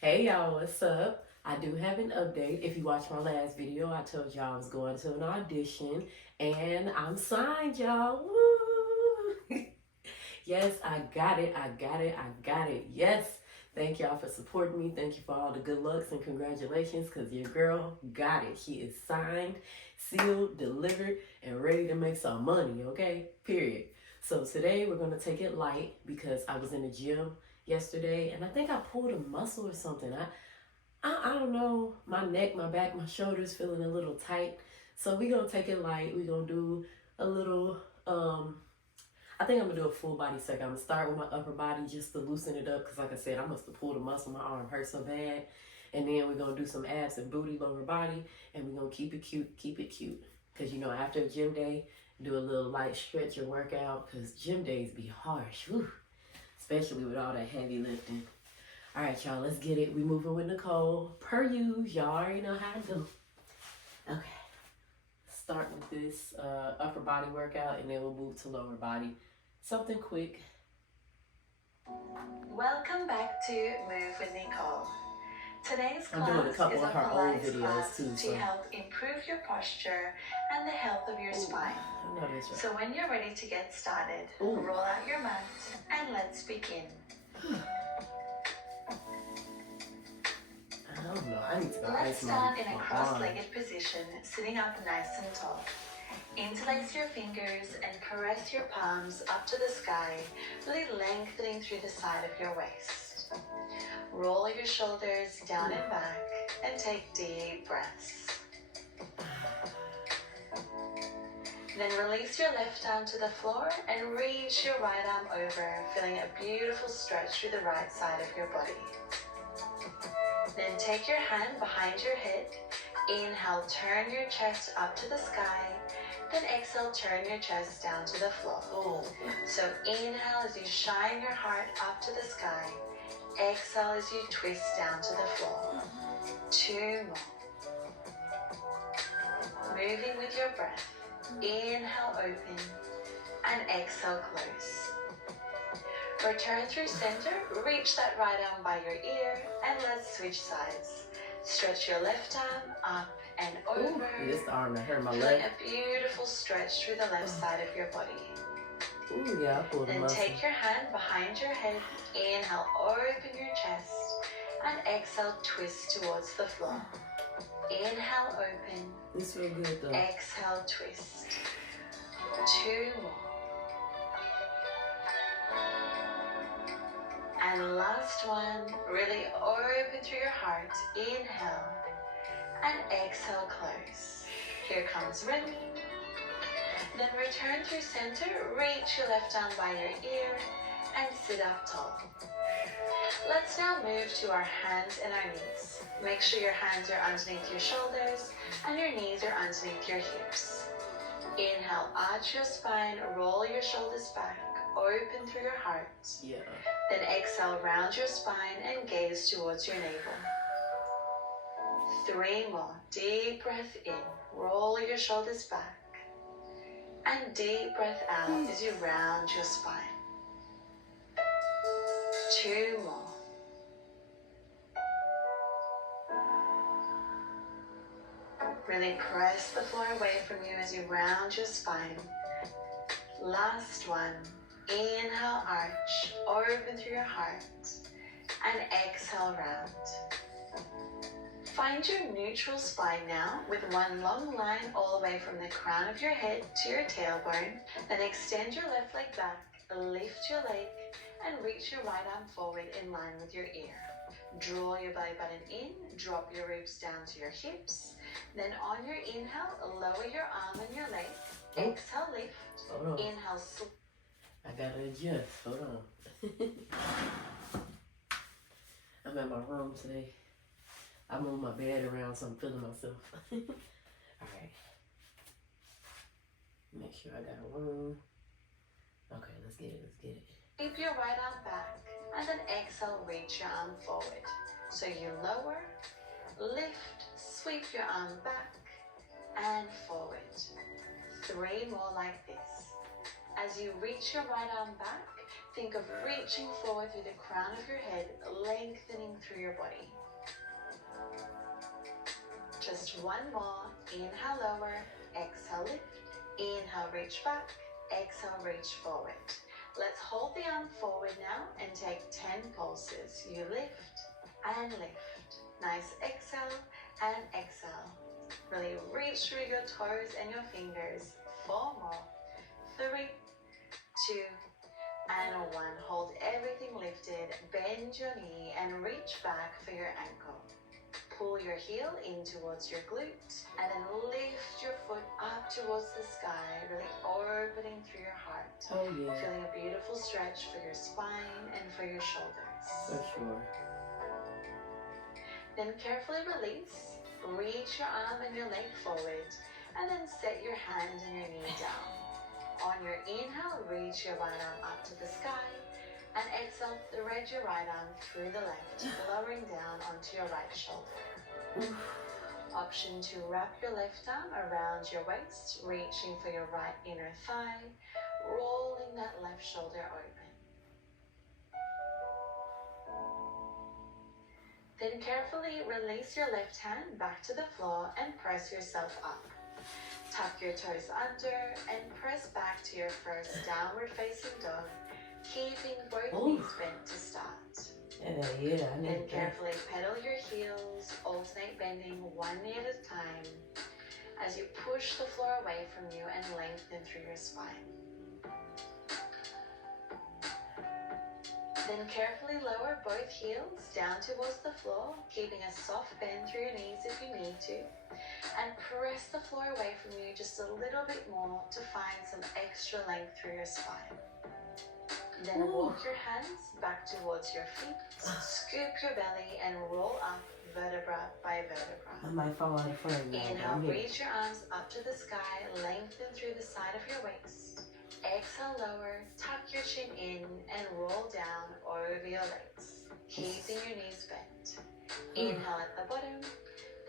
Hey y'all, what's up? I do have an update. If you watched my last video, I told y'all I was going to an audition and I'm signed, y'all. Woo! Yes, I got it. I got it. I got it. Yes. Thank y'all for supporting me. Thank you for all the good lucks and congratulations because your girl got it. She is signed, sealed, delivered, and ready to make some money, okay? Period. So today we're going to take it light because I was in the gym yesterday and I think I pulled a muscle or something. I don't know. My neck, my back, my shoulders feeling a little tight. So we're going to take it light. We're going to do a little I think I'm gonna do a full body second. I'm gonna start with my upper body just to loosen it up because, like I said, I must have pulled a muscle. My arm hurt so bad. And then we're gonna do some abs and booty, lower body, and we're gonna keep it cute, keep it cute. Because you know, after a gym day, do a little light stretch or workout because gym days be harsh, whew, especially with all that heavy lifting. All right, y'all, let's get it. We moving with Nicole. Per use, y'all already know how to do. Okay, start with this upper body workout, and then we'll move to lower body. Something quick. Welcome back to Move with Nicole. Today's I'm class doing a couple is of a her old Pilates videos class too, to so help improve your posture and the health of your spine. I know that's right. So when you're ready to get started, Ooh. roll out your mat and let's begin. I don't know. I need to go Let's ice start in a my cross-legged arm. position, sitting up nice and tall. Interlace your fingers and caress your palms up to the sky, really lengthening through the side of your waist. Roll your shoulders down and back and take deep breaths. Then release your left arm to the floor and reach your right arm over, feeling a beautiful stretch through the right side of your body. Then take your hand behind your head. Inhale, turn your chest up to the sky. Then exhale, turn your chest down to the floor. So inhale as you shine your heart up to the sky. Exhale as you twist down to the floor. 2 more. Moving with your breath. Inhale, open, and exhale, close. Return through center, reach that right arm by your ear, and let's switch sides. Stretch your left arm up and over. This arm that hurt my Feeling leg. a beautiful stretch through the left side of your body. Ooh, yeah, I pulled a Then muscle. take your hand behind your head. Inhale, open your chest, and exhale, twist towards the floor. Inhale, open. This feel good though. Exhale, twist. 2 more. And last one, really open through your heart. Inhale and exhale, close. Here comes ready. Then return through center, reach your left arm by your ear and sit up tall. Let's now move to our hands and our knees. Make sure your hands are underneath your shoulders and your knees are underneath your hips. Inhale, arch your spine, roll your shoulders back, open through your heart. Yeah. Then exhale, round your spine and gaze towards your navel. 3 more. Deep breath in, roll your shoulders back. And deep breath out as you round your spine. 2 more. Really press the floor away from you as you round your spine. Last one. Inhale, arch, open through your heart. And exhale, round. Find your neutral spine now with one long line all the way from the crown of your head to your tailbone. Then extend your left leg back, lift your leg, and reach your right arm forward in line with your ear. Draw your belly button in, drop your ribs down to your hips. Then on your inhale, lower your arm and your leg. Exhale, lift. Hold on. Inhale, I gotta adjust. Hold on. I'm at my room today. I moved my bed around so I'm feeling myself. Alright. Make sure I got a room. Okay, let's get it, let's get it. Keep your right arm back and then exhale, reach your arm forward. So you lower, lift, sweep your arm back and forward. 3 more like this. As you reach your right arm back, Think of reaching forward through the crown of your head, lengthening through your body. Just one more. Inhale, lower. Exhale, lift. Inhale, reach back. Exhale, reach forward. Let's hold the arm forward now and take 10 pulses. You lift and lift. Nice exhale and exhale. Really reach through your toes and your fingers. 4 more. 3, 2, and 1. Hold everything lifted. Bend your knee and reach back for your ankle. Pull your heel in towards your glute and then lift your foot up towards the sky, really opening through your heart. Oh yeah. Feeling a beautiful stretch for your spine and for your shoulders. For sure. Then carefully release. Reach your arm and your leg forward and then set your hand and your knee down. On your inhale, reach your right arm up to the sky and exhale, thread your right arm through the left, lowering down onto your right shoulder. Option to wrap your left arm around your waist, reaching for your right inner thigh, rolling that left shoulder open. Then carefully release your left hand back to the floor and press yourself up. Tuck your toes under and press back to your first downward facing dog, keeping both knees bent to start. Yeah, I Then need that. carefully pedal your heels, alternate bending one knee at a time as you push the floor away from you and lengthen through your spine. Then carefully lower both heels down towards the floor, keeping a soft bend through your knees if you need to, and press the floor away from you just a little bit more to find some extra length through your spine. Then walk your hands back towards your feet, scoop your belly and roll up vertebra by vertebra. I might fall out of frame now. Inhale, reach your arms up to the sky, lengthen through the side of your waist. Exhale, lower, tuck your chin in and roll down over your legs, keeping your knees bent. Inhale at the bottom,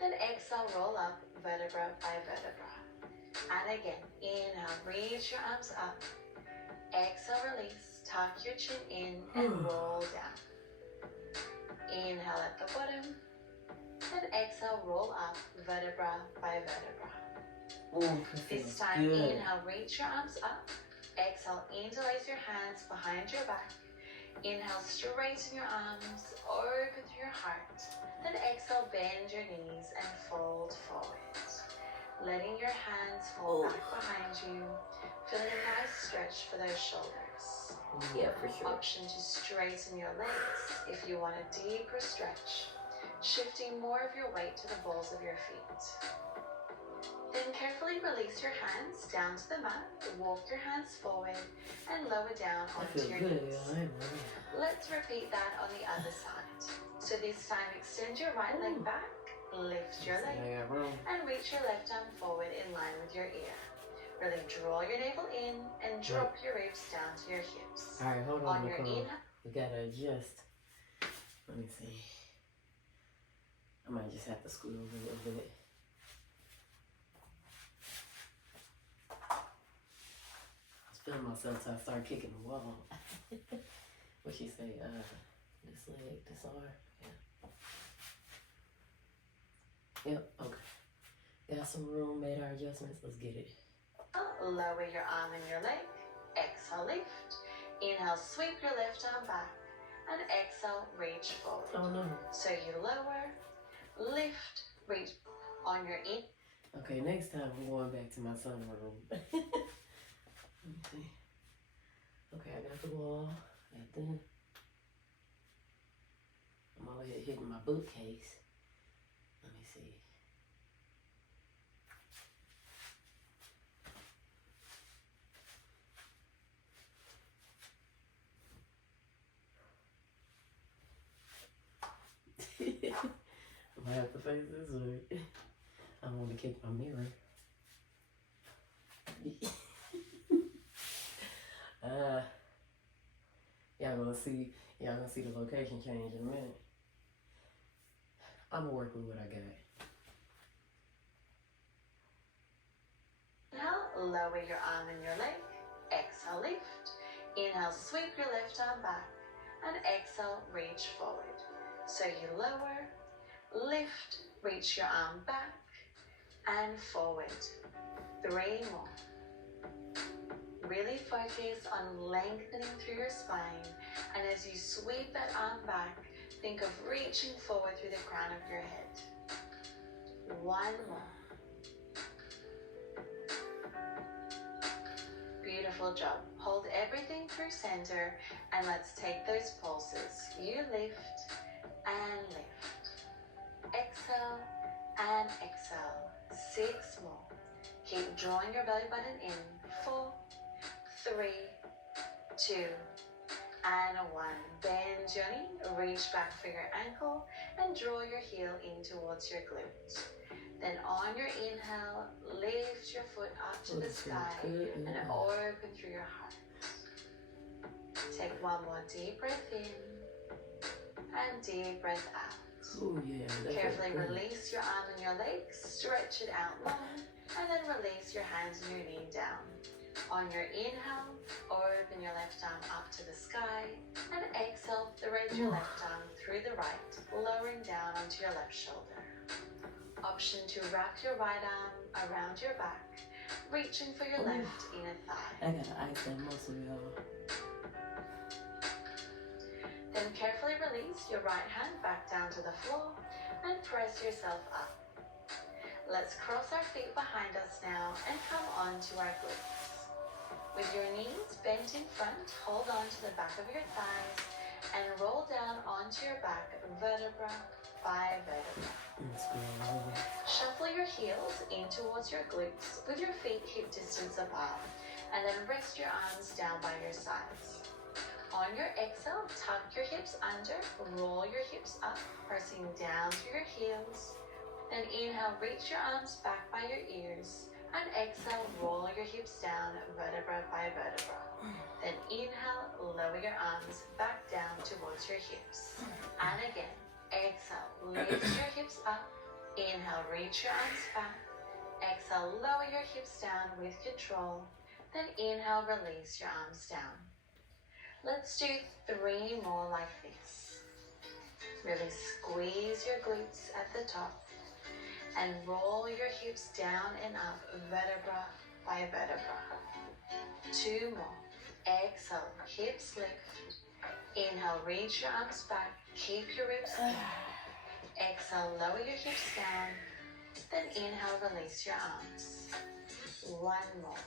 then exhale, roll up vertebra by vertebra. And again, inhale, reach your arms up. Exhale, release, tuck your chin in and roll down. Inhale at the bottom, then exhale, roll up vertebra by vertebra. This time, inhale, reach your arms up. Exhale, interlace your hands behind your back. Inhale, straighten your arms, open through your heart. Then exhale, bend your knees and fold forward. Letting your hands fall back behind you. Feeling a nice stretch for those shoulders. Yeah, for sure. Option to straighten your legs if you want a deeper stretch. Shifting more of your weight to the balls of your feet. Then carefully release your hands down to the mat, walk your hands forward and lower down I onto feel your good. knees. Yeah, Let's repeat that on the other side. So this time extend your right leg back, lift your leg I got room. and reach your left arm forward in line with your ear. Really draw your navel in and drop your ribs down to your hips. Alright, hold on, On your Nicole. inhale, We gotta adjust. Let me see. I might just have to scoot over a little bit. I was feeling myself, so I started kicking the wall. What she say? This leg, this arm. Yeah. Yep. Okay. Got some room. Made our adjustments. Let's get it. lower your arm and your leg. Exhale, lift. Inhale, sweep your left arm back. And exhale, reach forward. Oh no. So you lower, lift, reach on your in. Okay, next time we're going back to my sunroom. Let me see. Okay, I got the wall. Got the. I'm over here hitting my bookcase. Let me see. I'm gonna have to face this way. I don't want to kick my mirror. Y'all gonna see the location change in a minute. I'm gonna work with what I got. Inhale, lower your arm and your leg. Exhale, lift. Inhale, sweep your left arm back, and exhale, reach forward. So you lower, lift, reach your arm back, and forward. 3 more. Really focus on lengthening through your spine, and as you sweep that arm back, think of reaching forward through the crown of your head. 1 more. Beautiful job. Hold everything through center, and let's take those pulses. You lift and lift. Exhale and exhale. 6 more. Keep drawing your belly button in. 4, 3, 2, and 1. Bend your knee, reach back for your ankle, and draw your heel in towards your glute. Then on your inhale, lift your foot up to the sky and open through your heart. Take 1 more deep breath in and deep breath out. Oh yeah. Carefully release your arm and your legs, stretch it out long, and then release your hands and your knee down. On your inhale, open your left arm up to the sky, and exhale, thread your left arm through the right, lowering down onto your left shoulder. Option to wrap your right arm around your back, reaching for your left inner thigh. I gotta ice that muscle, y'all. Then carefully release your right hand back down to the floor and press yourself up. Let's cross our feet behind us now and come onto our glutes. With your knees bent in front, hold on to the back of your thighs and roll down onto your back vertebra by vertebra. Shuffle your heels in towards your glutes with your feet hip distance apart, and then rest your arms down by your sides. On your exhale, tuck your hips under, roll your hips up, pressing down through your heels. Then inhale, reach your arms back by your ears, and exhale, roll your hips down vertebra by vertebra. Then inhale, lower your arms back down towards your hips. And again, exhale, lift your hips up. Inhale, reach your arms back. Exhale, lower your hips down with control. Then inhale, release your arms down. Let's do 3 more like this. Really squeeze your glutes at the top and roll your hips down and up, vertebra by vertebra. 2 more. Exhale, hips lift. Inhale, reach your arms back. Keep your ribs in. Exhale, lower your hips down. Then inhale, release your arms. 1 more.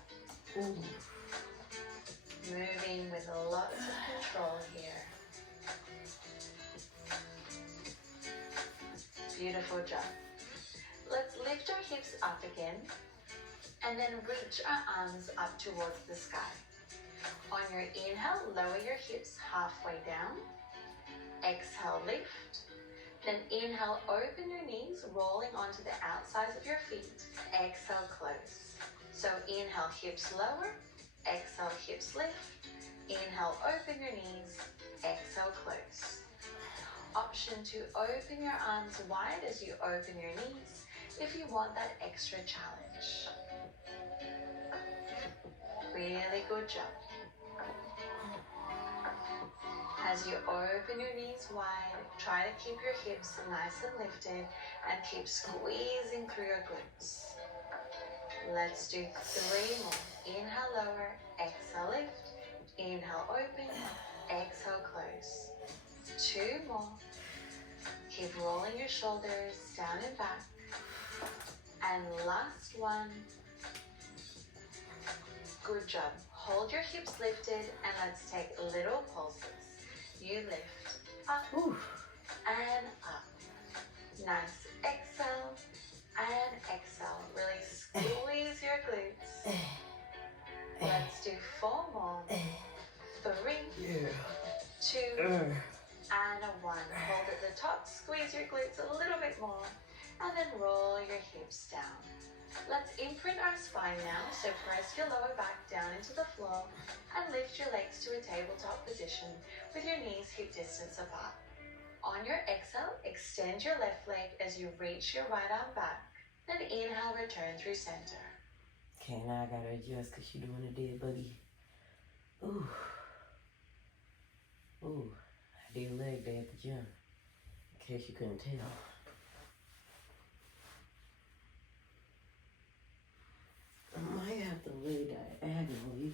Ooh. Moving with lots of control here. Beautiful job. Let's lift our hips up again and then reach our arms up towards the sky. On your inhale, lower your hips halfway down. Exhale, lift. Then inhale, open your knees, rolling onto the outsides of your feet. Exhale, close. So inhale, hips lower. Exhale, hips lift. Inhale, open your knees. Exhale, close. Option to open your arms wide as you open your knees if you want that extra challenge. Really good job. As you open your knees wide, try to keep your hips nice and lifted and keep squeezing through your glutes. Let's do 3 more. Inhale, lower. Exhale, lift. Inhale, open. Exhale, close. 2 more. Keep rolling your shoulders down and back. And last one. Good job. Hold your hips lifted and let's take little pulses. You lift up and up. Nice. Exhale and exhale. Really squeeze your glutes. Let's do 4 more. 3, 2, and 1. Hold at the top. Squeeze your glutes a little bit more. And then roll your hips down. Let's imprint our spine now. So press your lower back down into the floor and lift your legs to a tabletop position with your knees hip distance apart. On your exhale, extend your left leg as you reach your right arm back. Then inhale, return through center. Okay, now I gotta adjust because you're doing a dead buggy. Ooh. Ooh, I did leg day at the gym. In case you couldn't tell. I might have to lay diagonally.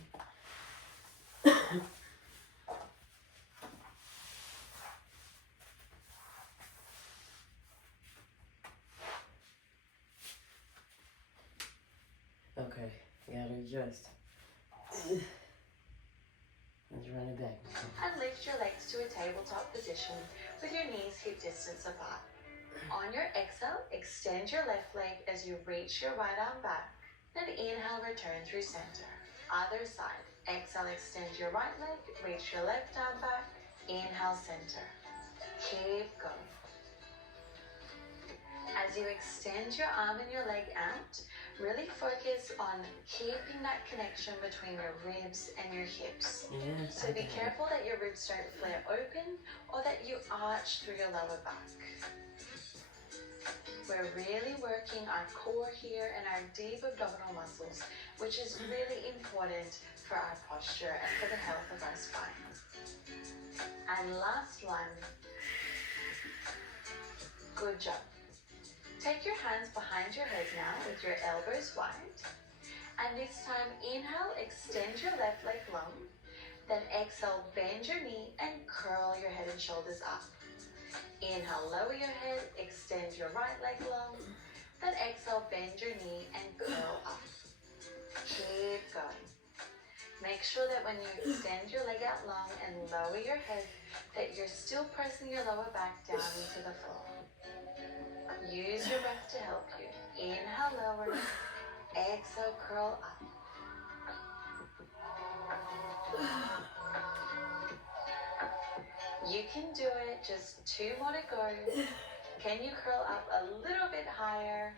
Okay, gotta adjust. Let's run it back. And lift your legs to a tabletop position with your knees hip distance apart. On your exhale, extend your left leg as you reach your right arm back. Then inhale, return through center. Other side. Exhale, extend your right leg, reach your left arm back. Inhale, center. Keep going. As you extend your arm and your leg out, really focus on keeping that connection between your ribs and your hips. Yes. So be careful that your ribs don't flare open or that you arch through your lower back. We're really working our core here and our deep abdominal muscles, which is really important for our posture and for the health of our spine. And last one. Good job. Take your hands behind your head now with your elbows wide. And this time, inhale, extend your left leg long. Then exhale, bend your knee and curl your head and shoulders up. Inhale, lower your head, extend your right leg long. Then exhale, bend your knee and curl up. Keep going. Make sure that when you extend your leg out long and lower your head, that you're still pressing your lower back down into the floor. Use your breath to help you. Inhale, lower. Exhale, curl up. You can do it. Just 2 more to go. Can you curl up a little bit higher?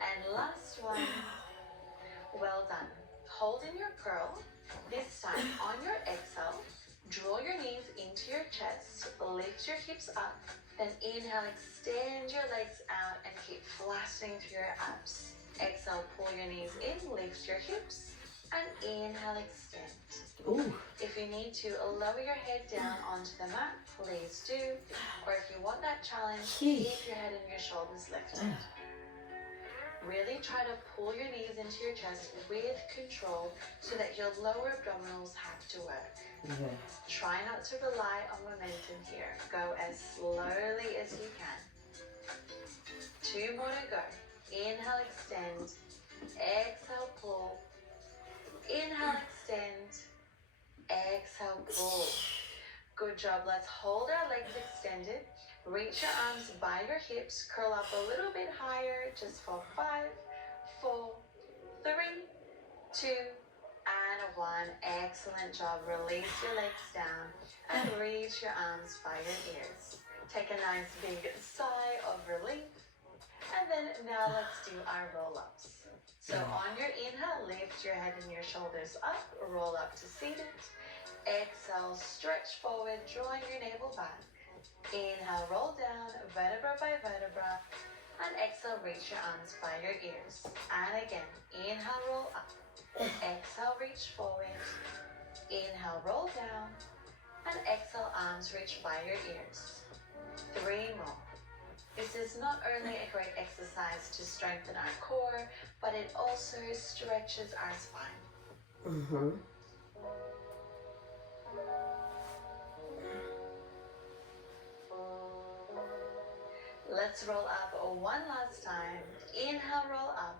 And last one. Well done. Hold in your curl. This time, on your exhale, draw your knees into your chest. Lift your hips up. Then inhale, extend your legs out and keep flattening through your abs. Exhale, pull your knees in, lift your hips. And inhale, extend. Ooh. If you need to lower your head down onto the mat, please do. Or if you want that challenge, keep your head and your shoulders lifted. Really try to pull your knees into your chest with control so that your lower abdominals have to work. Yeah. Try not to rely on momentum here. Go as slowly as you can. 2 more to go. Inhale, extend. Exhale, pull. Inhale, extend. Exhale, pull. Good job. Let's hold our legs extended. Reach your arms by your hips. Curl up a little bit higher just for 5, 4, 3, 2, and 1. Excellent job. Release your legs down and reach your arms by your ears. Take a nice big sigh of relief. And then now let's do our roll-ups. So on your inhale, lift your head and your shoulders up. Roll up to seated. Exhale, stretch forward, drawing your navel back. Inhale, roll down, vertebra by vertebra. And exhale, reach your arms by your ears. And again, inhale, roll up. Exhale, reach forward. Inhale, roll down. And exhale, arms reach by your ears. 3 more. This is not only a great exercise to strengthen our core, but it also stretches our spine. Mm-hmm. Let's roll up one last time. Inhale, roll up.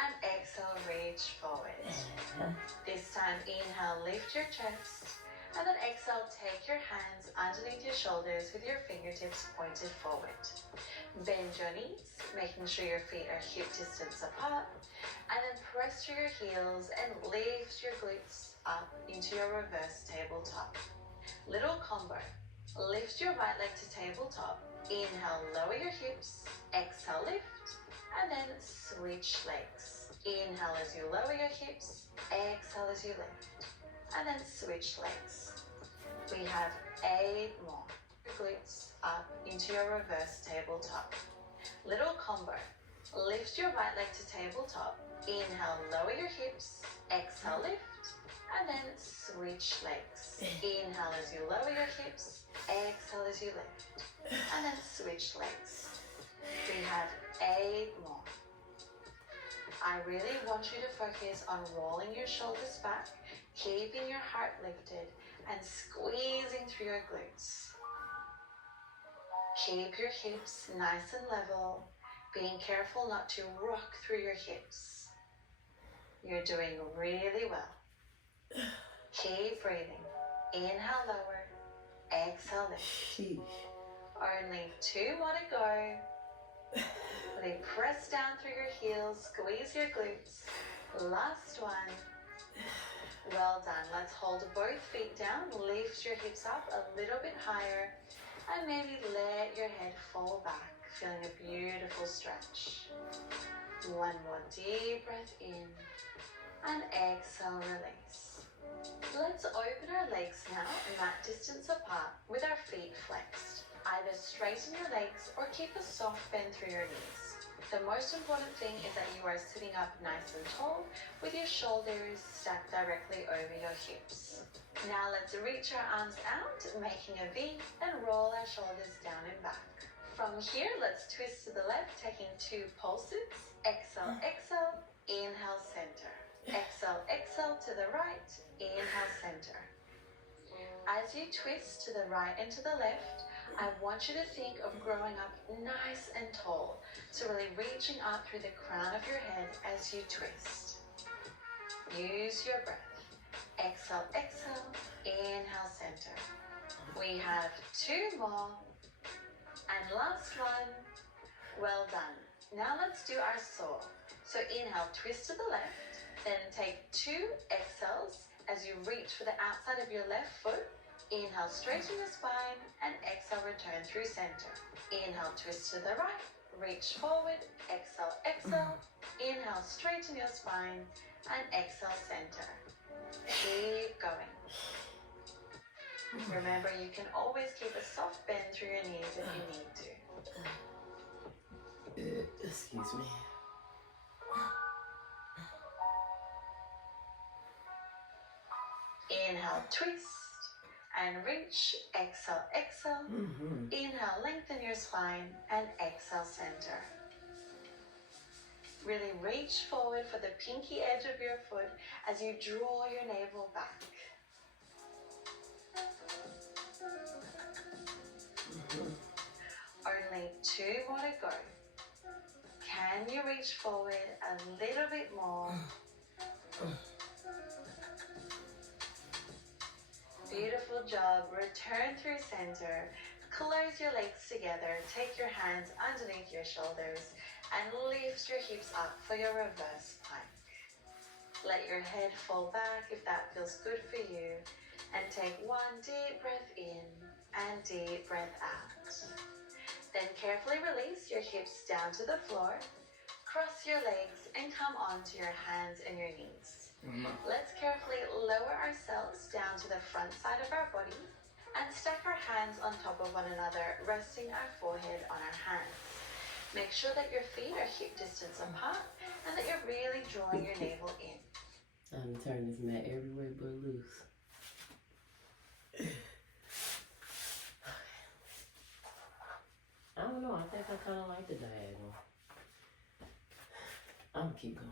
And exhale, reach forward. This time, inhale, lift your chest. And then exhale, take your hands underneath your shoulders with your fingertips pointed forward. Bend your knees, making sure your feet are hip distance apart. And then press through your heels and lift your glutes up into your reverse tabletop. Little combo. Lift your right leg to tabletop. Inhale, lower your hips. Exhale, lift. And then switch legs. Inhale as you lower your hips. Exhale as you lift. And then switch legs. We have 8 more. Glutes up into your reverse tabletop. Little combo. Lift your right leg to tabletop. Inhale, lower your hips. Exhale, lift. And then switch legs. Inhale as you lower your hips. Exhale as you lift. And then switch legs. We have 8 more. I really want you to focus on rolling your shoulders back, keeping your heart lifted, and squeezing through your glutes. Keep your hips nice and level, being careful not to rock through your hips. You're doing really well. Keep breathing. Inhale, lower. Exhale, lift. Sheesh. Only 2 more to go. Really press down through your heels, squeeze your glutes. Last one. Well done. Let's hold both feet down, lift your hips up a little bit higher, and maybe let your head fall back, feeling a beautiful stretch. One more deep breath in, and exhale, release. Let's open our legs now, mat distance apart, with our feet flexed. Either straighten your legs or keep a soft bend through your knees. The most important thing is that you are sitting up nice and tall with your shoulders stacked directly over your hips. Now let's reach our arms out, making a V, and roll our shoulders down and back. From here, let's twist to the left, taking 2 pulses. Exhale, exhale, inhale, center. Exhale, exhale to the right, inhale, center. As you twist to the right and to the left, I want you to think of growing up nice and tall. So really reaching up through the crown of your head as you twist. Use your breath. Exhale, exhale, inhale, center. We have 2 more. And last one. Well done. Now let's do our saw. So inhale, twist to the left. Then take 2 exhales as you reach for the outside of your left foot. Inhale, straighten your spine, and exhale, return through center. Inhale, twist to the right, reach forward, exhale, exhale. Inhale, straighten your spine, and exhale, center. Keep going. Remember, you can always keep a soft bend through your knees if you need to. Excuse me. Inhale, twist. And reach, exhale, exhale. Inhale, lengthen your spine, and exhale, center. Really reach forward for the pinky edge of your foot as you draw your navel back. Only 2 more to go. Can you reach forward a little bit more? Beautiful job. Return through center. Close your legs together. Take your hands underneath your shoulders and lift your hips up for your reverse plank. Let your head fall back if that feels good for you. And take 1 deep breath in and deep breath out. Then carefully release your hips down to the floor. Cross your legs and come onto your hands and your knees. Let's carefully lower ourselves down to the front side of our body and stack our hands on top of one another, resting our forehead on our hands. Make sure that your feet are hip distance apart and that you're really drawing your navel in. I'm gonna turn this mat every way but loose. I don't know, I think I kind of like the diagonal. I'm gonna keep going.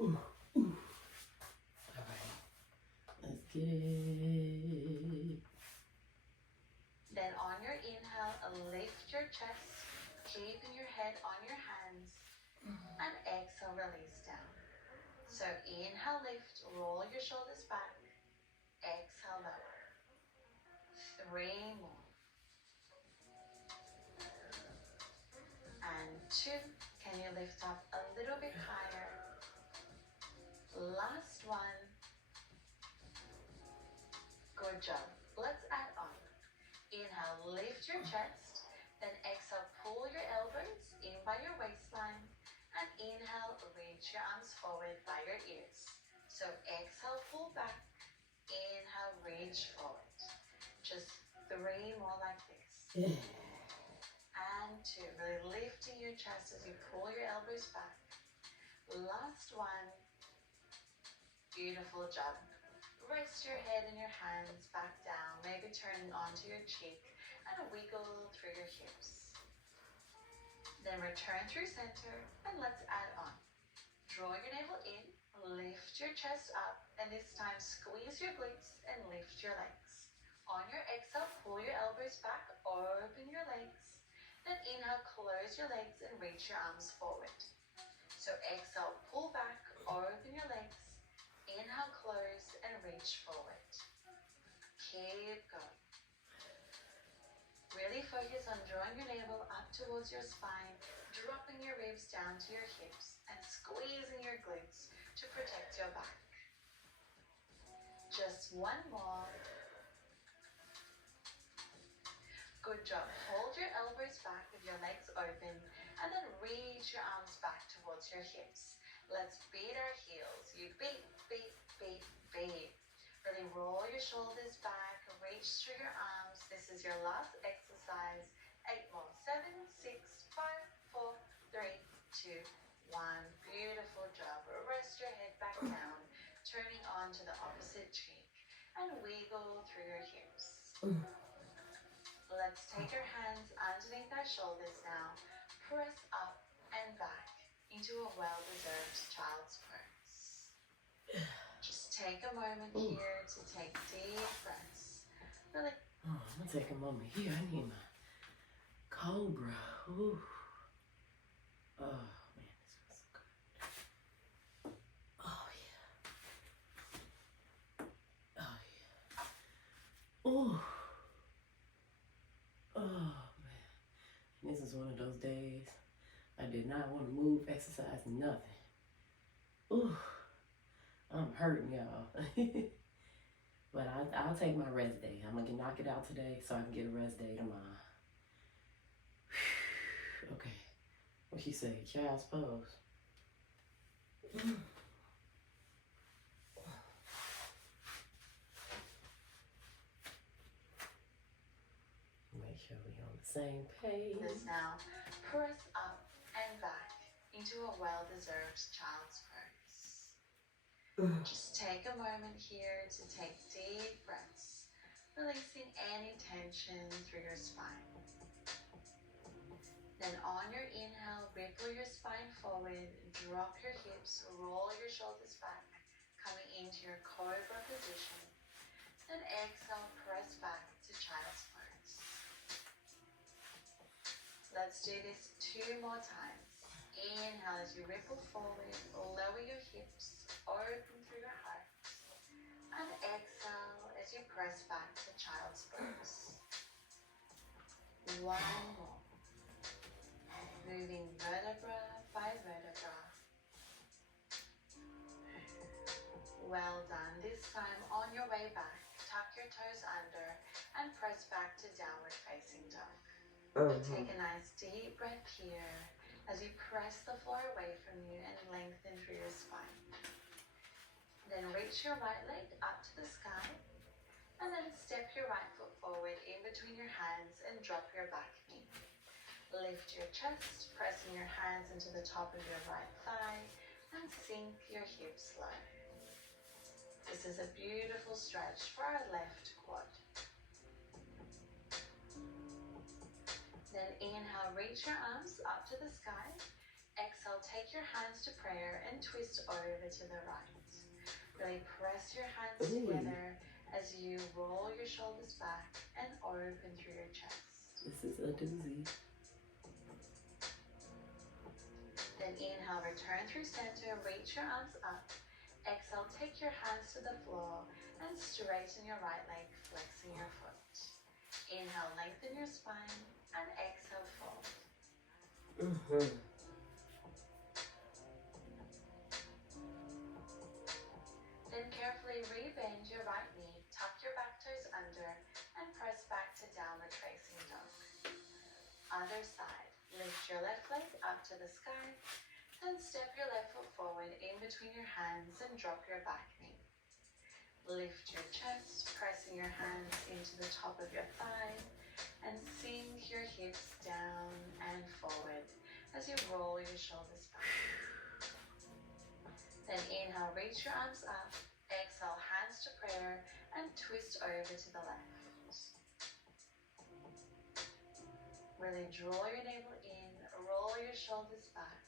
Ooh. Alright, let's get it. Then on your inhale, lift your chest, keeping your head on your hands, and exhale, release down. So inhale, lift, roll your shoulders back, exhale, lower. 3 more. And 2, can you lift up a little bit higher? Last one. Good job. Let's add on. Inhale, lift your chest, then exhale, pull your elbows in by your waistline, and inhale, reach your arms forward by your ears. So exhale, pull back, inhale, reach forward. Just 3 more like this. And 2, really lifting your your chest as you pull your elbows back. Last one. Beautiful job. Rest your head and your hands back down, maybe turning onto your cheek, and wiggle through your hips. Then return through center, and let's add on. Draw your navel in, lift your chest up, and this time squeeze your glutes and lift your legs. On your exhale, pull your elbows back, open your legs. Then inhale, close your legs and reach your arms forward. So exhale, pull back, open your legs. Inhale, close and reach forward. Keep going. Really focus on drawing your navel up towards your spine, dropping your ribs down to your hips, and squeezing your glutes to protect your back. Just one more. Good job. Hold your elbows back with your legs open, and then reach your arms back towards your hips. Let's beat our heels. You beat, beat, beat, beat. Really roll your shoulders back, reach through your arms. This is your last exercise. 8 more. 7, 6, 5, 4, 3, 2, 1. Beautiful job. Rest your head back down, turning on to the opposite cheek, and wiggle through your hips. Let's take our hands underneath our shoulders now. Press up and back into a well-deserved child's pose. Just take a moment here to take deep breaths. Really. Oh, I'm gonna take a moment here. I need my Cobra. Ooh. Oh man, this feels so good. Oh yeah. Oh yeah. Ooh. Oh man. This is one of those days I did not want to move, exercise, nothing. Ooh. I'm hurting, y'all. But I'll take my rest day. I'm gonna knock it out today so I can get a rest day tomorrow. Okay. What she say? Child's pose. Make sure we're on the same page. This now. Press up and back into a well-deserved child's pose. Just take a moment here to take deep breaths, releasing any tension through your spine. Then on your inhale, ripple your spine forward, drop your hips, roll your shoulders back, coming into your cobra position. Then exhale, press back to child's pose. Let's do this 2 more times. Inhale as you ripple forward, lower your hips, open through your heart. And exhale as you press back to child's pose. 1 more. Moving vertebra by vertebra. Well done. This time on your way back, tuck your toes under and press back to downward facing dog. Take a nice deep breath here as you press the floor away from you and lengthen through your spine. Then reach your right leg up to the sky, and then step your right foot forward in between your hands and drop your back knee. Lift your chest, pressing your hands into the top of your right thigh, and sink your hips low. This is a beautiful stretch for our left quad. Then inhale, reach your arms up to the sky. Exhale, take your hands to prayer and twist over to the right. Really press your hands together as you roll your shoulders back and open through your chest. This is a doozy. Then inhale, return through center, reach your arms up. Exhale, take your hands to the floor and straighten your right leg, flexing your foot. Inhale, lengthen your spine, and exhale, fold. Then carefully rebend your right knee, tuck your back toes under, and press back to downward facing dog. Other side, lift your left leg up to the sky, then step your left foot forward in between your hands and drop your back knee. Lift your chest, pressing your hands into the top of your thigh, and sink your hips down and forward as as you roll your shoulders back. Then inhale, reach your arms up. Exhale, hands to prayer and twist over to the left. Really draw your navel in, roll your shoulders back,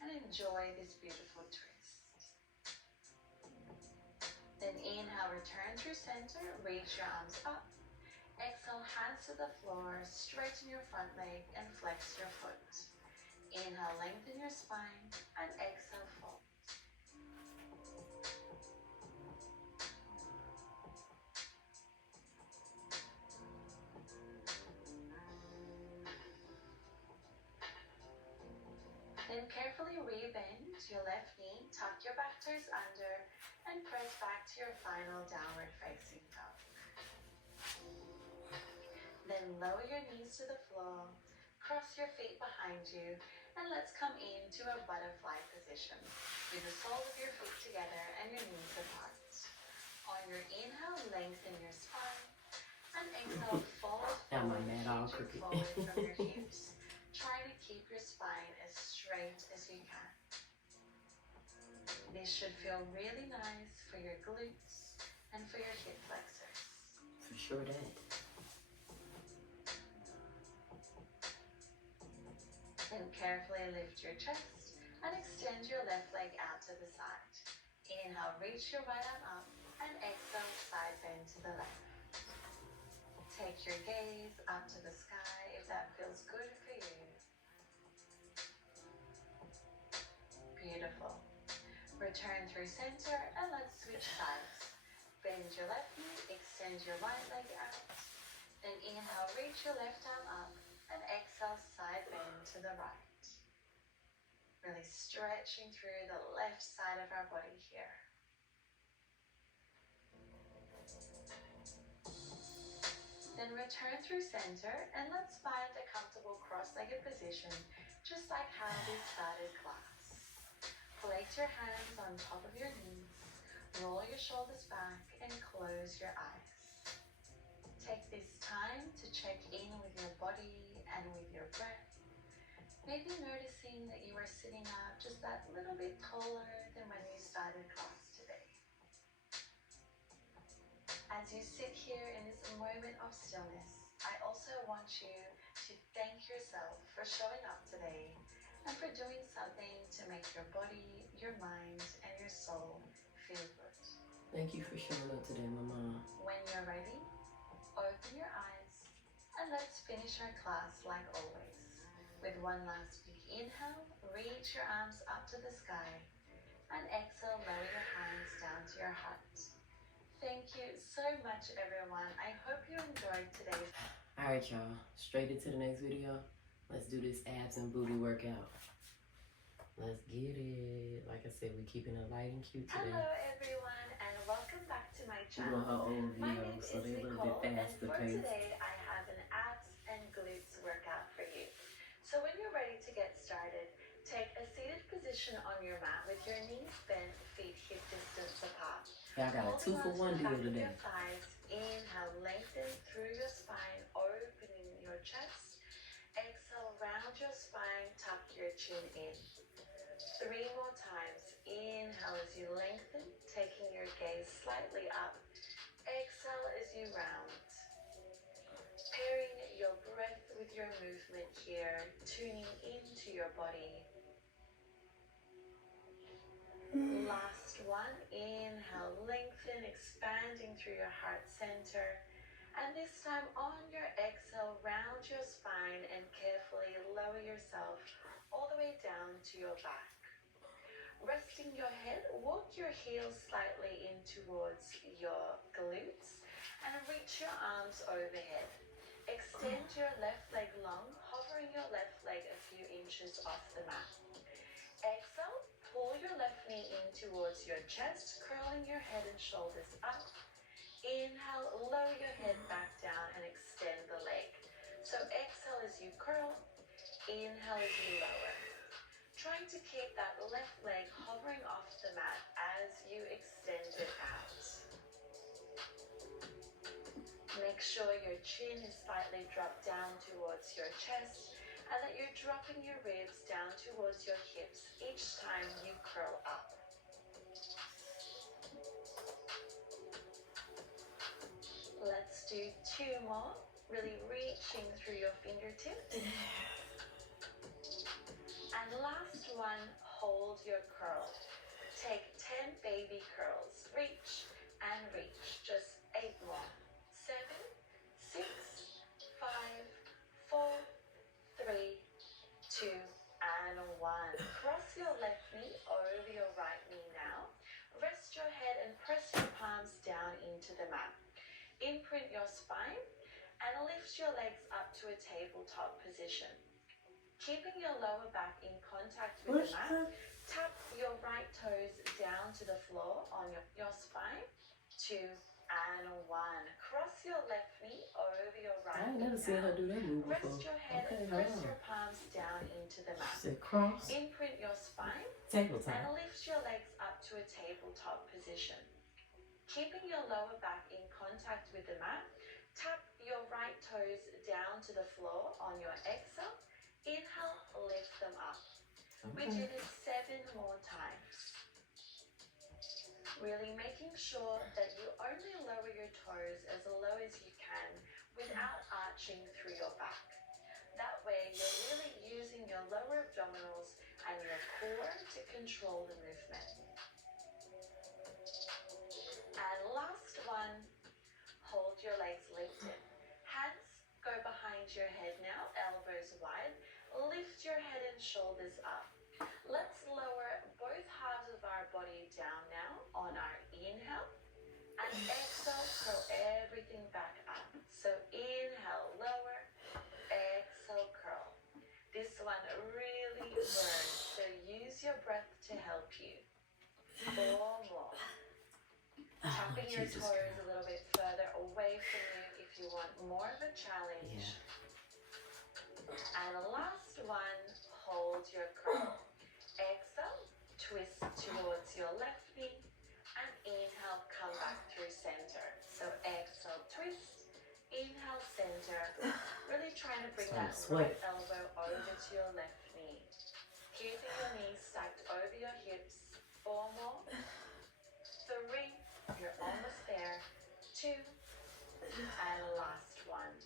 and enjoy this beautiful twist. Then inhale, return through center, reach your arms up. Exhale, hands to the floor, straighten your front leg and flex your foot. Inhale, lengthen your spine, and exhale, fold. Then carefully rebend your left knee, tuck your back toes under, and press back to your final downward facing dog. Then lower your knees to the floor, cross your feet behind you, and let's come into a butterfly position with the soles of your feet together and your knees apart. On your inhale, lengthen your spine, and exhale, fold forward, reaching forward from your hips. Try to keep your spine as straight as you can. This should feel really nice for your glutes and for your hip flexors. For sure that. Then carefully lift your chest and extend your left leg out to the side. Inhale, reach your right arm up, and exhale, side bend to the left. Take your gaze up to the sky if that feels good for you. Beautiful. Return through center and let's switch sides. Bend your left knee, extend your right leg out. Then inhale, reach your left arm up, and exhale, side bend to the right. Really stretching through the left side of our body here. Then return through center and let's find a comfortable cross-legged position, just like how we started class. Place your hands on top of your knees, roll your shoulders back and close your eyes. Take this time to check in with your body and with your breath. Maybe noticing that you are sitting up just that little bit taller than when you started class today. As you sit here in this moment of stillness, I also want you to thank yourself for showing up today and for doing something to make your body, your mind, and your soul feel good. Thank you for showing up today, Mama. When you're ready, open your eyes and let's finish our class like always. With one last big inhale, reach your arms up to the sky and exhale, lower your hands down to your heart. Thank you so much, everyone. I hope you enjoyed today's. All right, y'all. Straight into the next video. Let's do this abs and booty workout. Let's get it. Like I said, we're keeping it light and cute today. Hello, everyone, and welcome back to my She want channel. her old My video, name so is they're a little Nicole, bit and faster for paced. today, I have an abs and glutes workout for you. So when you're ready to get started, take a seated position on your mat with your knees bent, feet hip distance apart. Y'all got a 2-for-1 deal today. Your thighs, inhale, lengthen through your spine, opening your chest. Exhale, round your spine, tuck your chin in. 3 more times. Inhale as you lengthen, taking your gaze slightly up. Exhale as you round. Pairing your breath with your movement here, tuning into your body. Last one. Inhale, lengthen, expanding through your heart center. And this time on your exhale, round your spine and carefully lower yourself all the way down to your back. Resting your head, walk your heels slightly in towards your glutes and reach your arms overhead. Extend your left leg long, hovering your left leg a few inches off the mat. Exhale, pull your left knee in towards your chest, curling your head and shoulders up. Inhale, lower your head back down and extend the leg. So exhale as you curl, inhale as you lower. Trying to keep that left leg hovering off the mat as you extend it out. Make sure your chin is slightly dropped down towards your chest and that you're dropping your ribs down towards your hips each time you curl up. Let's do 2 more, really reaching through your fingertips. And last one, hold your curl. Take 10 baby curls. Reach and reach. Just 8 more. 7, 6, 5, 4, 3, 2, and 1. Cross your left knee over your right knee now. Rest your head and press your palms down into the mat. Imprint your spine and lift your legs up to a tabletop position. Keeping your lower back in contact with the mat, tap your right toes down to the floor on your spine. 2 and 1. Cross your left knee over your right I ain't knee never seen her now. do that move before. Rest your head and press your palms down into the mat. She said cross. Imprint your spine Tabletop. and lift your legs up to a tabletop position. Keeping your lower back in contact with the mat, tap your right toes down to the floor on your exhale. Inhale, lift them up. We do this 7 more times. Really making sure that you only lower your toes as low as you can without arching through your back. That way you're really using your lower abdominals and your core to control the movement. And last one, hold your legs lifted. Hands go behind your head now, elbows wide. Lift your head and shoulders up. Let's lower both halves of our body down now on our inhale. And exhale, curl everything back up. So inhale, lower. Exhale, curl. This one really burns, so use your breath to help you. 4 more. Tapping your toes a little bit further away from you if you want more of a challenge. Yeah. And last one, hold your curl. Exhale, twist towards your left knee, and inhale, come back through center. So exhale, twist, inhale, center. Really trying to bring that right elbow over to your left knee. Keeping your knees stacked over your hips. 4 more. 3, you're almost there. 2, and last one.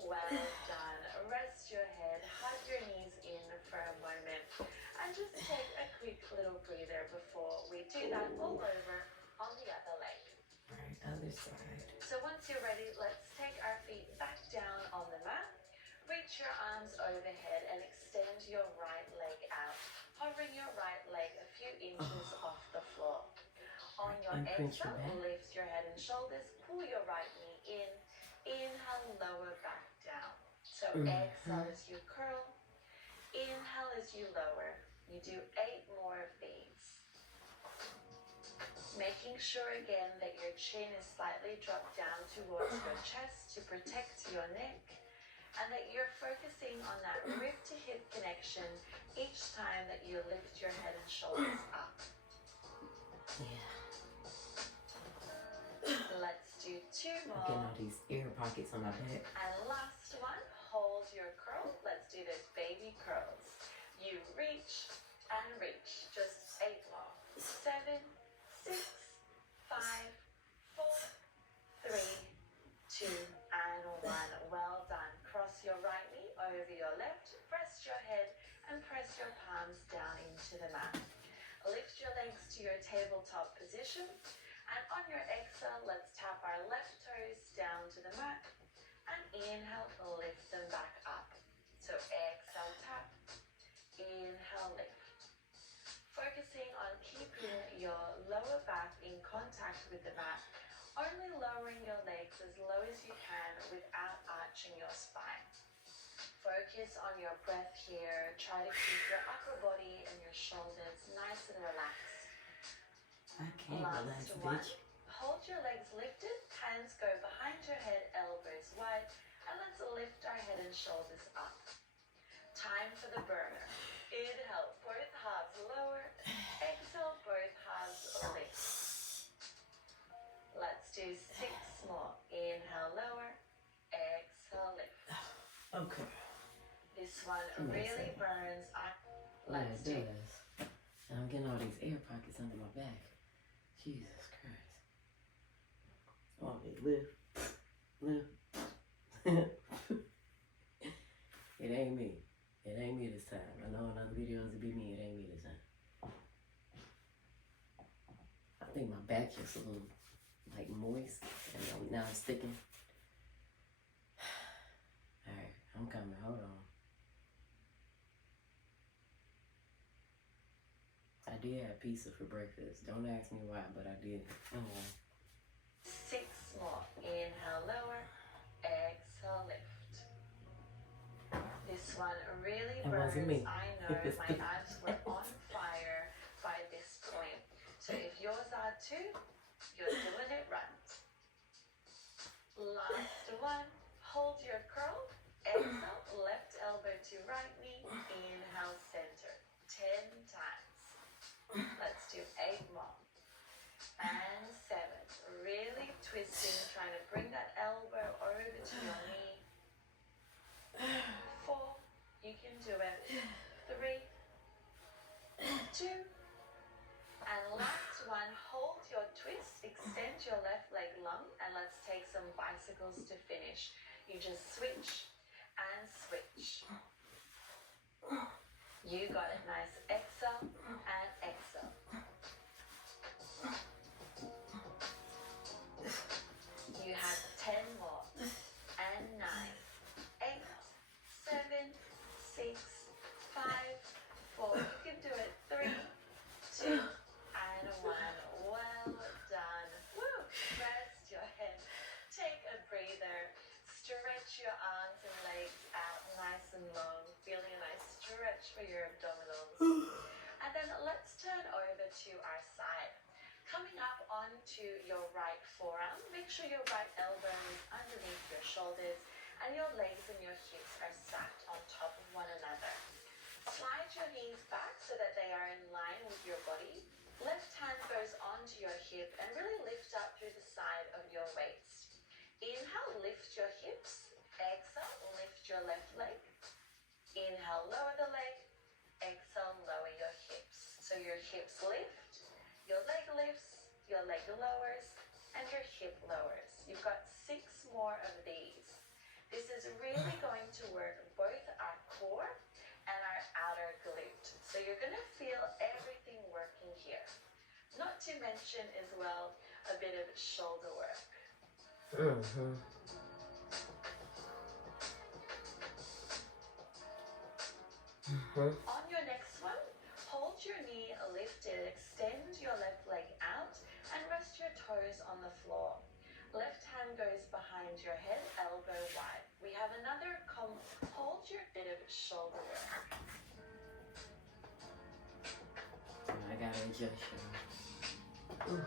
Well done. Rest your head, hug your knees in for a moment, and just take a quick little breather before we do that all over on the other leg. Right, other side. So once you're ready, let's take our feet back down on the mat. Reach your arms overhead and extend your right leg out, hovering your right leg a few inches off the floor. On your exhale, lift your head and shoulders, pull your right knee in. Inhale, lower back down. So exhale as you curl. Inhale as you lower. You do 8 more of these. Making sure again that your chin is slightly dropped down towards your chest to protect your neck, and that you're focusing on that rib to hip connection each time that you lift your head and shoulders up. Yeah. Let's do 2 more. I'm getting all these air pockets on my back. And last one, hold your curl. Let's do those baby curls. You reach and reach. Just 8 more. 7, 6, 5, 4, 3, 2, and 1. Well done. Cross your right knee over your left. Rest your head and press your palms down into the mat. Lift your legs to your tabletop position. And on your exhale, let's tap our left toes down to the mat. And inhale, lift them back up. So exhale, tap. Inhale, lift. Focusing on keeping your lower back in contact with the mat. Only lowering your legs as low as you can without arching your spine. Focus on your breath here. Try to keep your upper body and your shoulders nice and relaxed. I can't relax, bitch. Hold your legs lifted, hands go behind your head, elbows wide, and let's lift our head and shoulders up. Time for the burner. Inhale, both halves lower. Exhale, both halves lift. Let's do 6 more. Inhale, lower. Exhale, lift. Okay. This one Give me a really second. burns. Oh, it does. And I'm getting all these air pockets under my back. Jesus Christ. Oh, lift. It ain't me. It ain't me this time. I know in other videos it be me. It ain't me this time. I think my back is a little like moist and now I'm sticking. Alright, I'm coming. Hold on. I did have pizza for breakfast. Don't ask me why, but I did. Oh well. 6 more. Inhale, lower. Exhale, lift. This one really That burns. wasn't me. I know my abs were on fire by this point. So if yours are too, you're doing it right. Last one. Hold your curl. Exhale, left elbow to right knee. Inhale, center. 10 times. Let's do 8 more. And 7. Really twisting, trying to bring that elbow over to your knee. 4. You can do it. 3, 2. And last one, hold your twist, extend your left leg long, and let's take some bicycles to finish. You just switch and switch. You got it. Nice. Exhale and exhale. You have 10 more. And 9, 8, 7, 6, 5, 4. You can do it. 3, 2, and 1. Well done. Woo! Rest your head. Take a breather. Stretch your arms and legs out nice and long. Feeling a nice stretch for your abdominals. And then let's turn over to our side. Coming up onto your right forearm, make sure your right elbow is underneath your shoulders and your legs and your hips are stacked on top of one another. Slide your knees back so that they are in line with your body. Left hand goes onto your hip and really lift up through the side of your waist. Inhale, lift your hips. Exhale, lift your left leg. Inhale, lower the leg. Exhale, lower your hips. So your hips lift, your leg lifts, your leg lowers, and your hip lowers. You've got 6 more of these. This is really going to work both our core and our outer glute. So you're going to feel everything working here. Not to mention as well a bit of shoulder work. On your next one, hold your knee lifted, extend your left leg out and rest your toes on the floor. Left hand goes behind your head, elbow wide. We have another hold your bit of shoulder work. I gotta adjust, y'all.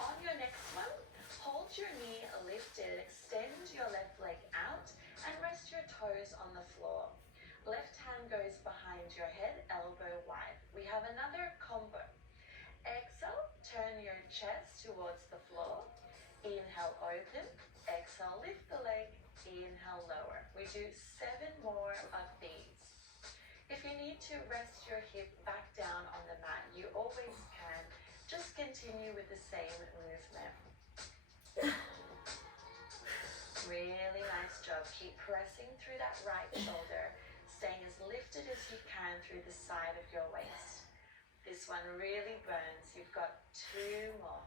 On your next one, hold your knee lifted, extend your left leg out and rest your toes on the floor. Left hand goes behind your head, elbow wide. We have another combo. Exhale, turn your chest towards the floor. Inhale, open. Exhale, lift the leg. Inhale, lower. We do 7 more of these. If you need to rest your hip back down on the mat, you always can. Just continue with the same movement. Really nice job. Keep pressing through that right shoulder, staying as lifted as you can through the side of your waist. This one really burns. You've got 2 more.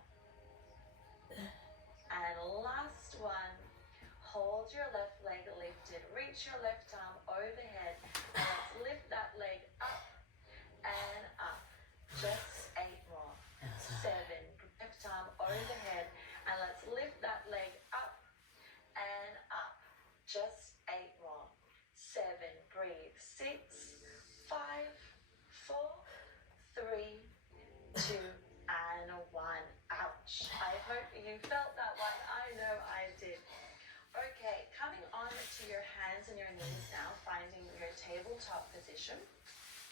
And last one. Hold your left leg lifted. Reach your left arm overhead. And let's lift that leg up and up. Just 8 more. 7. Left arm overhead. And let's lift that leg up and up. Just 8 more. 7. Breathe. 6, 5, 4, 3, 2, and 1. Ouch. I hope you felt that one. I know I did. Okay, coming on to your hands and your knees now, finding your tabletop position.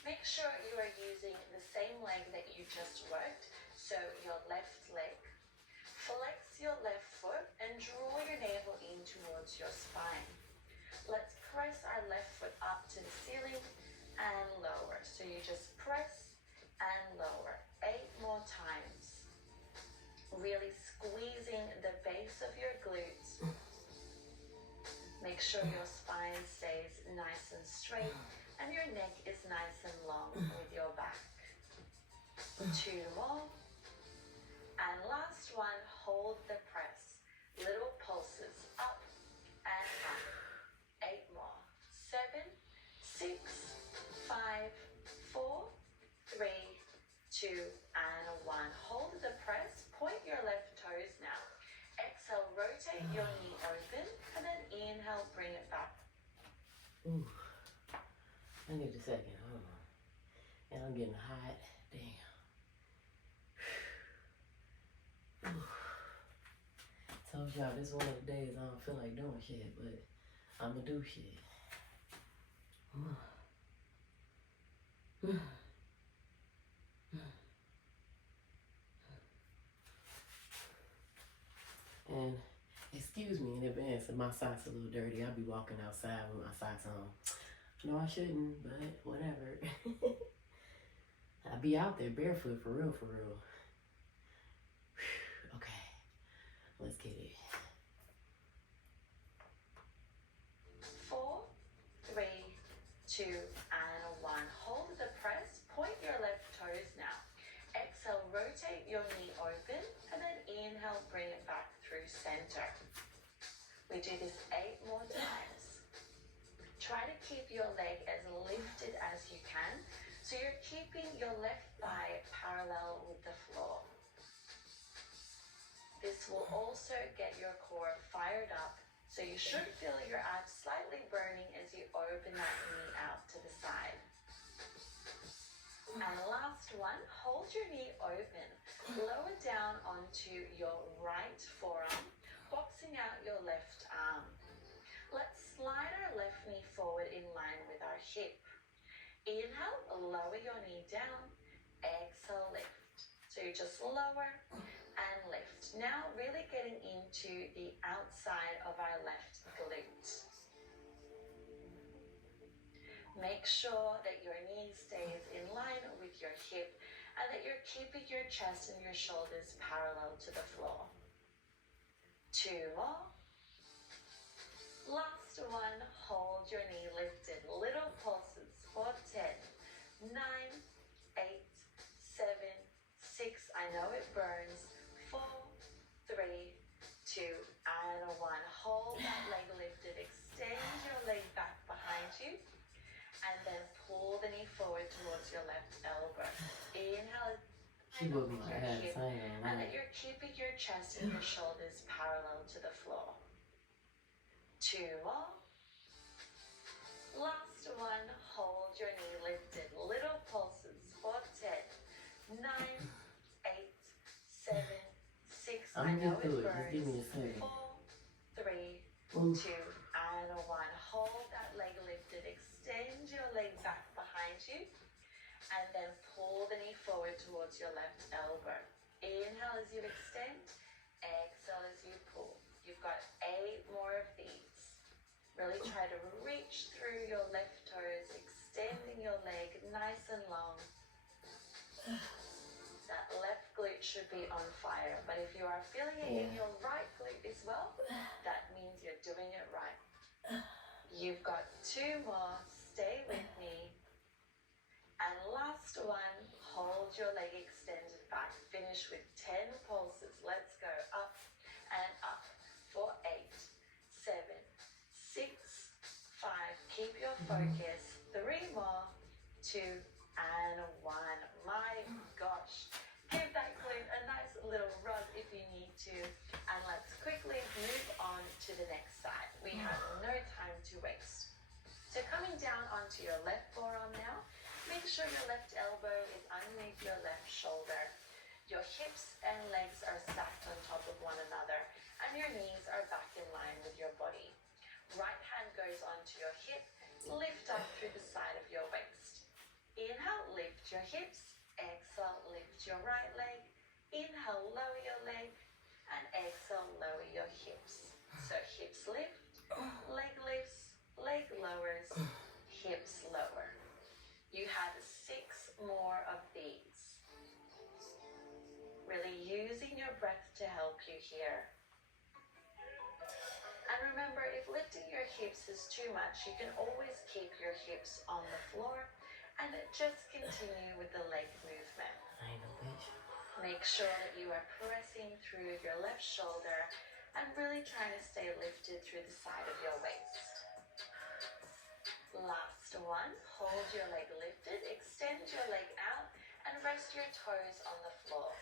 Make sure you are using the same leg that you just worked, so your left leg. Flex your left foot and draw your navel in towards your spine. Let's press our left foot up to the ceiling and lower. So you just press and lower 8 more times. Really squeezing the base of your glutes. Make sure your spine stays nice and straight and your neck is nice and long with your back. 2 more. And last one, hold the press. Little pulses up and up. 8 more. 7, 6, 5, 4, 3, 2, and 1. Hold the press. Point your left toes now. Exhale, rotate your knee open, and then inhale, bring it back. Ooh. I need a second. Hold on. And I'm getting hot. Damn. Told y'all this one of the days I don't feel like doing shit, but I'ma do shit. And excuse me in advance if my socks a little dirty. I'll be walking outside with my socks on. No, I shouldn't, but whatever. I'll be out there barefoot for real, for real. Okay, let's get it. 4, 3, 2, and 1. Hold the press. Point your left toes now. Exhale, rotate your knee open, and then inhale, bring it back through center. We do this 8 more times. Try to keep your leg as lifted as you can, so you're keeping your left thigh parallel with the floor. This will also get your core fired up, so you should feel your abs slightly burning as you open that knee out to the side. And last one, hold your knee open. Lower down onto your right forearm, boxing out your left arm. Let's slide our left knee forward in line with our hip. Inhale, lower your knee down. Exhale, lift. So you just lower and lift. Now really getting into the outside of our left glute. Make sure that your knee stays in line with your hip and that you're keeping your chest and your shoulders parallel to the floor. 2 more. Last one, hold your knee lifted. Little pulses for 10, 9, 8, 7, 6. I know it burns. 4, 3, 2, and 1. Hold that leg lifted. Extend your leg back behind you. And then pull the knee forward towards your left elbow. Inhale. She would be my ass. Hip, I ain't and gonna that lie. you're keeping your chest and your shoulders parallel to the floor. 2 more. Last one, hold your knee lifted. Little pulses for 10, 9, 8, 7, 6. I'm I know gonna do it it. Just give me a burns. second. 4, 3, Ooh. 2, and 1. Hold that leg lifted. Extend your leg back behind you. And then pull the knee forward towards your left elbow. Inhale as you extend. Exhale as you pull. You've got 8 more of these. Really try to reach through your left toes, extending your leg nice and long. That left glute should be on fire, but if you are feeling it in your right glute as well, that means you're doing it right. You've got 2 more. Stay with me. And last one, hold your leg extended back. Finish with 10 pulses. Let's go up and up for 8, 7, 6, 5. Keep your focus. 3 more, 2, and 1. My gosh. Give that glute a nice little rub if you need to. And let's quickly move on to the next side. We have no time to waste. So coming down onto your left forearm now. Make sure your left elbow is underneath your left shoulder. Your hips and legs are stacked on top of one another, and your knees are back in line with your body. Right hand goes onto your hip, lift up through the side of your waist. Inhale, lift your hips. Exhale, lift your right leg. Inhale, lower your leg, and exhale, lower your hips. So hips lift, leg lifts, leg lowers. more of these. Really using your breath to help you here. And remember, if lifting your hips is too much, you can always keep your hips on the floor and just continue with the leg movement. I ain't no bitch. Make sure that you are pressing through your left shoulder and really trying to stay lifted through the side of your waist. Last one, hold your leg lifted, extend your leg out and rest your toes on the floor.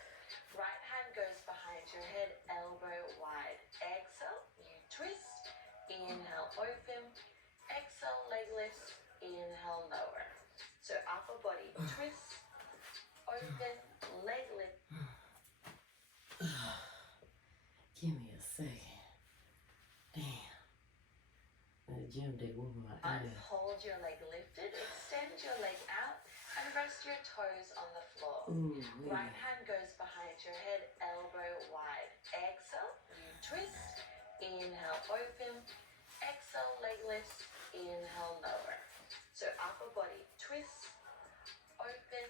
Right hand goes behind your head, elbow wide. Exhale, you twist, inhale, open. Exhale, leg lifts, inhale, lower. So upper body twist, open, leg lift. Give me a second. Damn. The gym day whooping my And ass. hold your leg lifted, extend your leg out and rest your toes on the floor. Ooh, Right hand goes behind your head, elbow wide. Exhale, you twist, inhale, open. Exhale, leg lifts, inhale, lower. So upper body twist, open,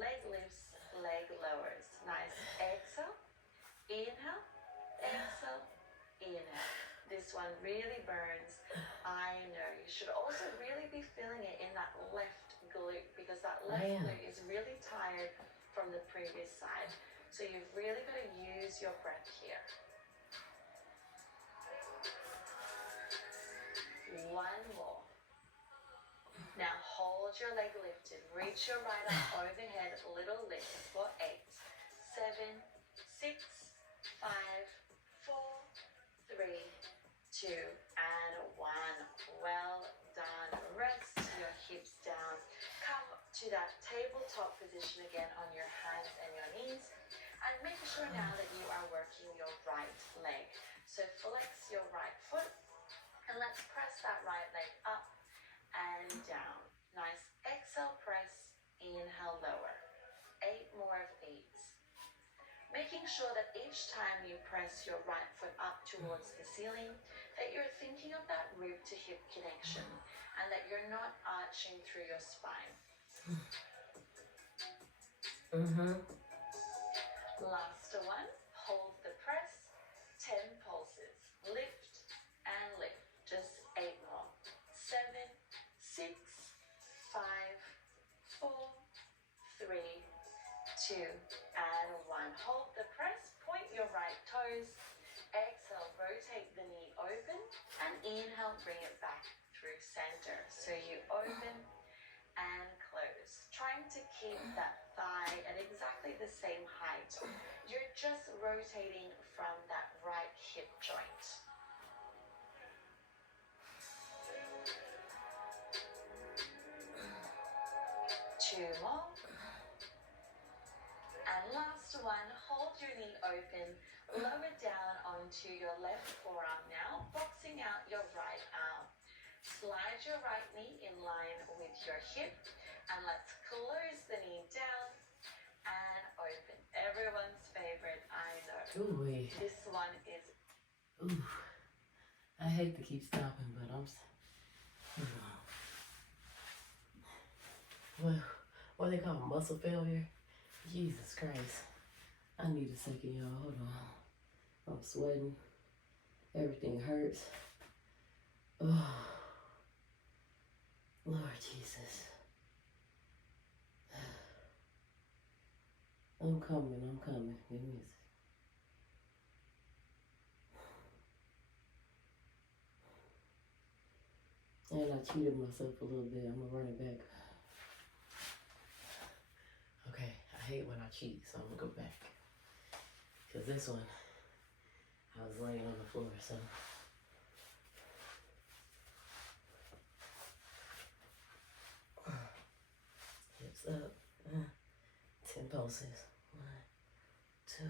leg lifts, leg lowers. Nice. Exhale, inhale, exhale, inhale. This one really burns. I know. You should also really be feeling it in that left glute because that left glute is really tired from the previous side. So you've really got to use your breath here. One more. Now hold your leg lifted. Reach your right arm overhead, little lift for 8, 7, 6, 5, 4, 3, 2, and 1. Well done. Rest your hips down. Come to that tabletop position again on your hands and your knees. And make sure now that you are working your right leg. So flex your right foot. And let's press that right leg up and down. Nice. Exhale, press. Inhale, lower. 8 more of these. Making sure that each time you press your right foot up towards the ceiling, that you're thinking of that rib to hip connection and that you're not arching through your spine. Last one, hold the press, 10 pulses. Lift and lift, just 8 more. 7, 6, 5, 4, 3, 2, and 1. Hold the press, point your right toes. Exhale, rotate the knee open, and inhale, bring it back through center. So you open and close. Trying to keep that thigh at exactly the same height. You're just rotating from that right hip joint. Two more. And last one, hold your knee open, lower down onto your left forearm now, boxing out your right arm. Slide your right knee in line with your hip, and let's close the knee down and open. Everyone's favorite, I know. Ooh, This one is... ooh. I hate to keep stopping, but well, what they call muscle failure? Jesus Christ. I need a second, y'all. Hold on. I'm sweating. Everything hurts. Oh, Lord Jesus. I'm coming. Give me a second. And I cheated myself a little bit. I'm gonna run it back. Okay, I hate when I cheat, so I'm gonna go back. Cause this one, I was laying on the floor, so. Hips up, 10 pulses. 1, 2,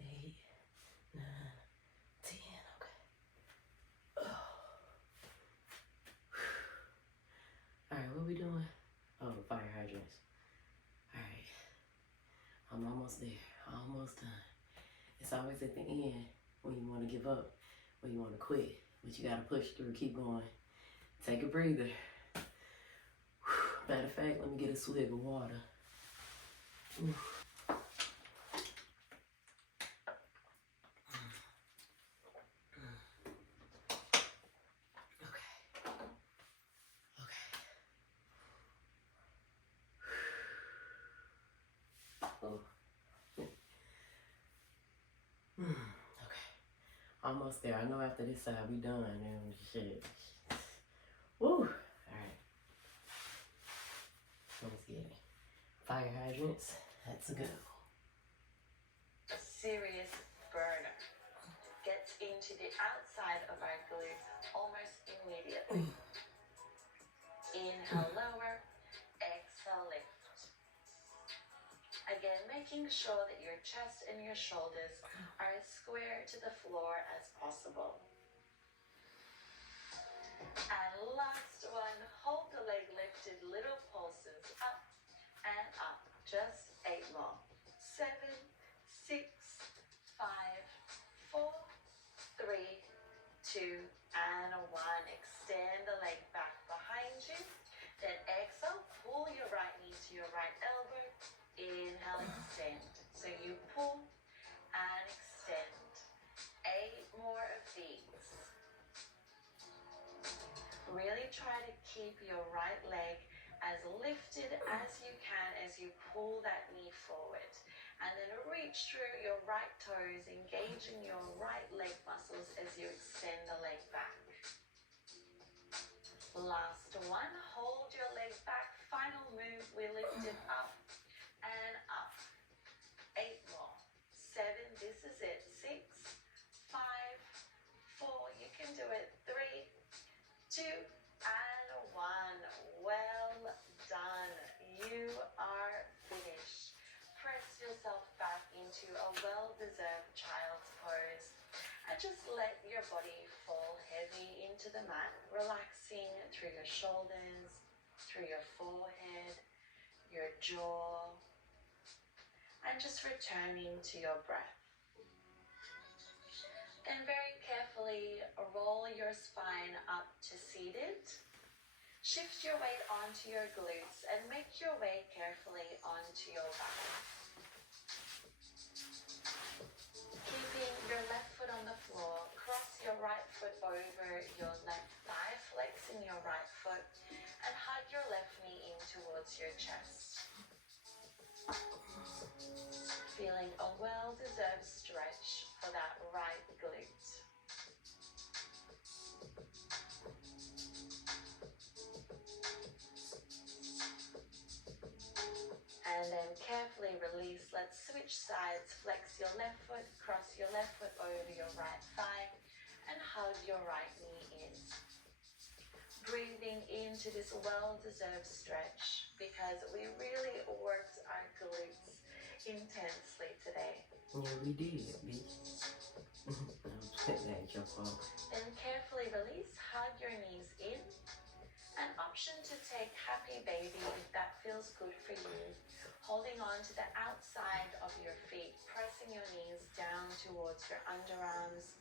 8, 9, 10. Okay. Alright, what we doing? Oh, the fire hydrants. Alright. I'm almost there. Almost done. It's always at the end when you want to give up, when you want to quit. But you gotta push through, keep going. Take a breather. Matter of fact, let me get a swig of water. Okay, almost there. I know after this side we done and shit. Woo! Alright. Let's get it. Fire hydrants. Let's go. Serious burner. Gets into the outside of our glutes almost immediately. Inhale, lower. Exhale, lift. Again, making sure that your chest and your shoulders are as square to the floor as possible. And last one, hold the leg lifted, little pulses up and up. Just 8 more. 7, 6, 5, 4, 3, 2, and 1. Extend the leg back behind you. Then exhale, pull your right knee to your right elbow. Inhale, extend. So you pull and extend. 8 more of these. Really try to keep your right leg as lifted as you can as you pull that knee forward. And then reach through your right toes, engaging your right leg muscles as you extend the leg back. Last one, hold your leg back. Final move, we lift it up and up. 8 more. 7, this is it. 6, 5, 4, you can do it. 3, 2, and 1. Well done. You are finished. Press yourself back into a well-deserved child's pose. And just let your body fall heavy into the mat, relaxing through your shoulders, through your forehead, your jaw, and just returning to your breath. Then very carefully roll your spine up to seated. Shift your weight onto your glutes and make your way carefully onto your back. Keeping your left foot on the floor, cross your right foot over your left thigh, flexing your right foot, and hug your left knee in towards your chest. Feeling a well-deserved stretch for that right glute. And then carefully release. Let's switch sides. Flex your left foot, cross your left foot over your right thigh, and hug your right knee in. Breathing into this well-deserved stretch because we really worked our glutes intensely today. Yeah, we did, bitch. That ain't your fault. Then carefully release, hug your knees in. An option to take happy baby if that feels good for you. Holding on to the outside of your feet, pressing your knees down towards your underarms,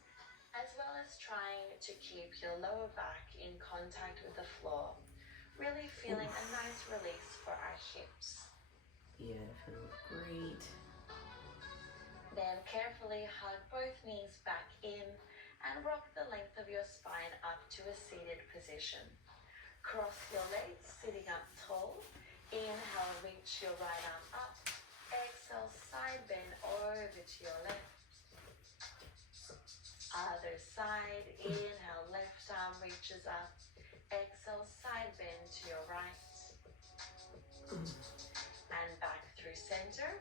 as well as trying to keep your lower back in contact with the floor. Really feeling a nice release for our hips. Yeah, that feels great. Then carefully hug both knees back in and rock the length of your spine up to a seated position. Cross your legs, sitting up tall. Inhale, reach your right arm up. Exhale, side bend over to your left. Other side, inhale, left arm reaches up. Exhale, side bend to your right. And back through center.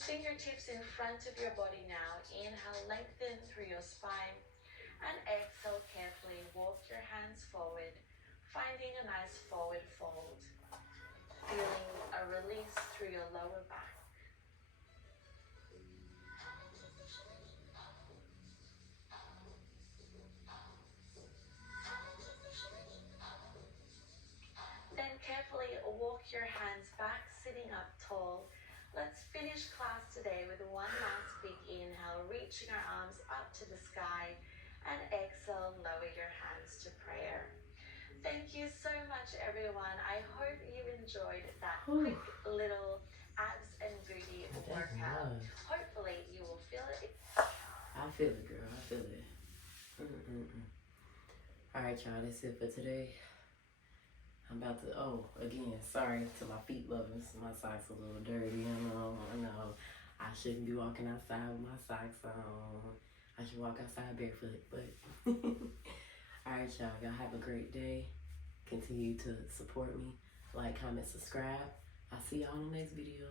Fingertips in front of your body now. Inhale, lengthen through your spine. And exhale, carefully walk your hands forward, finding a nice forward fold. Feeling a release through your lower back. Then carefully walk your hands back, sitting up tall. Let's finish class today with one last big inhale, reaching our arms up to the sky and exhale, lower your hands to prayer. Thank you so much, everyone. I hope you enjoyed that Whew. quick little abs and booty That workout. was. Hopefully, you will feel it. I feel it, girl. I feel it. Alright, y'all. That's it for today. I'm about to, again, sorry to my feet lovers. My socks a little dirty, I know. I shouldn't be walking outside with my socks on. I should walk outside barefoot, but alright, y'all have a great day. Continue to support me. Like, comment, subscribe. I'll see y'all in the next video.